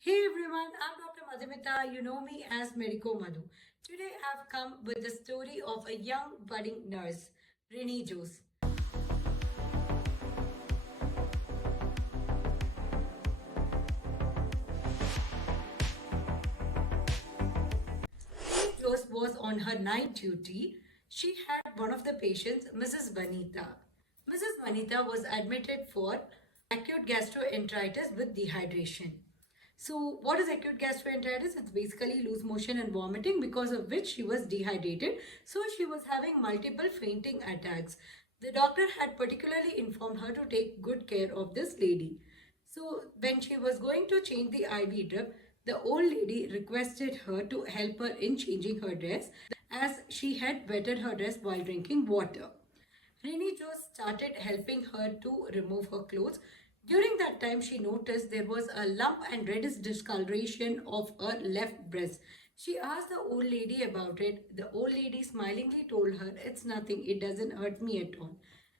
Hey everyone, I'm Dr. Madhumita. You know me as MedicoMadhu. Today I've come with the story of a young budding nurse, Rini Jose. Jose was on her night duty. She had one of the patients, Mrs. Vanita. Mrs. Vanita was admitted for acute gastroenteritis with dehydration. So, what is acute gastroenteritis? It's basically loose motion and vomiting, because of which she was dehydrated. So, she was having multiple fainting attacks. The doctor had particularly informed her to take good care of this lady. So, when she was going to change the IV drip, the old lady requested her to help her in changing her dress, as she had wetted her dress while drinking water. Rini Jose started helping her to remove her clothes. During that time, she noticed there was a lump and reddish discoloration of her left breast. She asked the old lady about it. The old lady smilingly told her, "It's nothing, it doesn't hurt me at all."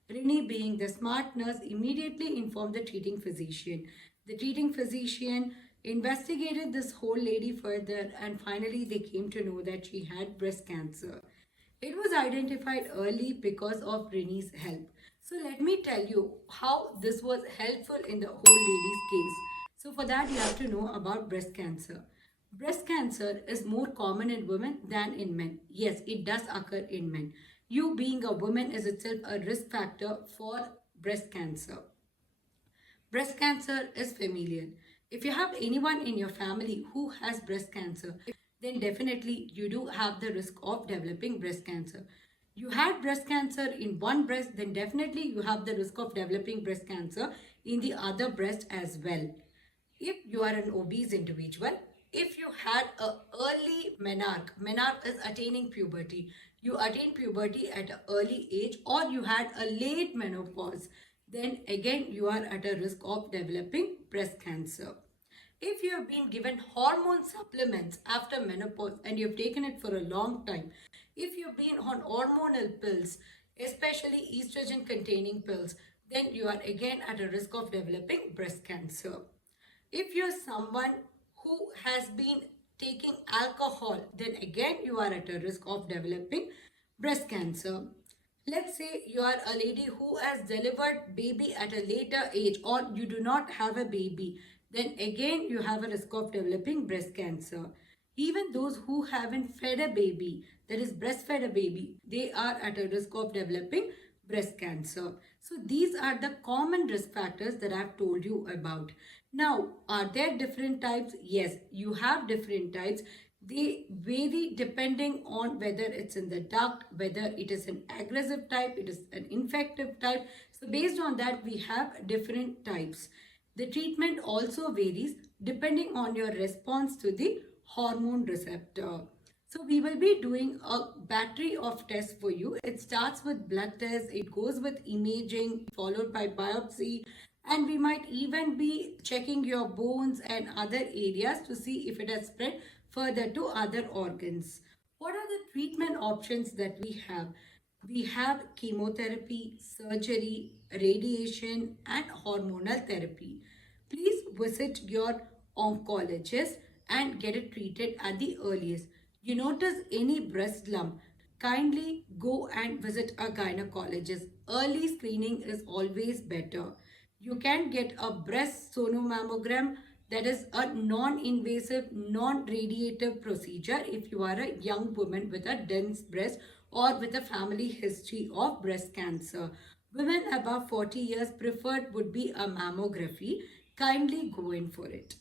Rini, being the smart nurse, immediately informed the treating physician. The treating physician investigated this whole lady further, and finally they came to know that she had breast cancer. It was identified early because of Rini's help. So let me tell you how this was helpful in the whole lady's case. So for that you have to know about breast cancer. Breast cancer is more common in women than in men. Yes, it does occur in men. You being a woman is itself a risk factor for breast cancer. Breast cancer is familial. If you have anyone in your family who has breast cancer, then definitely you do have the risk of developing breast cancer. You had breast cancer in one breast, then definitely you have the risk of developing breast cancer in the other breast as well. If you are an obese individual, if you had a early menarche is attaining puberty, you attain puberty at an early age, or you had a late menopause, then again you are at a risk of developing breast cancer. If you have been given hormone supplements after menopause and you have taken it for a long time, if you've been on hormonal pills, especially estrogen containing pills, then you are again at a risk of developing breast cancer. If you're someone who has been taking alcohol, then again you are at a risk of developing breast cancer. Let's say you are a lady who has delivered baby at a later age, or you do not have a baby, then again you have a risk of developing breast cancer. Even those who haven't fed a baby, that is breastfed a baby, they are at a risk of developing breast cancer. So these are the common risk factors that I've told you about. Now, are there different types? Yes, you have different types. They vary depending on whether it's in the duct, whether it is an aggressive type, it is an infective type. So based on that, we have different types. The treatment also varies depending on your response to the hormone receptor. So we will be doing a battery of tests for you. It starts with blood tests, it goes with imaging, followed by biopsy, and we might even be checking your bones and other areas to see if it has spread further to other organs. What are the treatment options that we have? We have chemotherapy, surgery, radiation, and hormonal therapy. Please visit your oncologist and get it treated at the earliest. You notice any breast lump, kindly go and visit a gynecologist. Early screening is always better. You can get a breast sonomammogram, that is a non-invasive, non-radiative procedure if you are a young woman with a dense breast or with a family history of breast cancer. Women above 40 years preferred would be a mammography. Kindly go in for it.